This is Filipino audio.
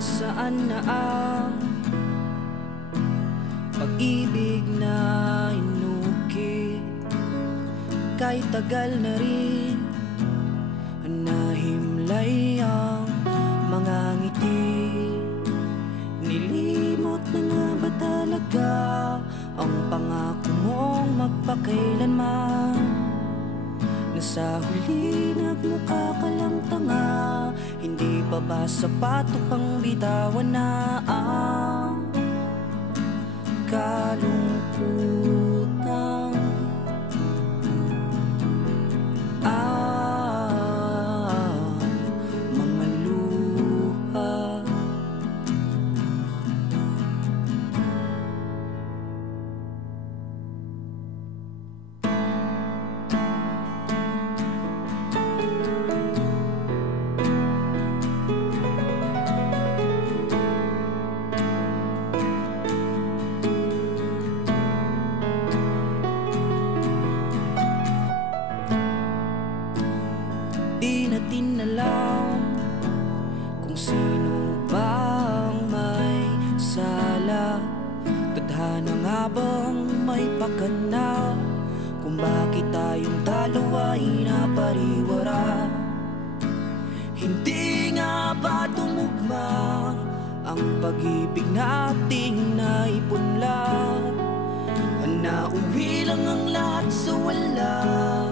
nasaan na ang pag-ibig na inukit? Kahit tagal na rin nahimlay ang mga ngiti. Nilimot na nga ba talaga ang pangako mong magpakailanman? Nasa huli nagmukha ka lang tanga, hindi pa ba sapat upang bitawan na ang kalungkutan? Mga luha. Di natin alam kung sino ba ang may sala. Tadhana nga bang may pakana kung bakit tayong dalawa ay napariwara? Hindi nga ba tumugma ang pag-ibig nating naipunla? Nauwi lang ang lahat sa wala.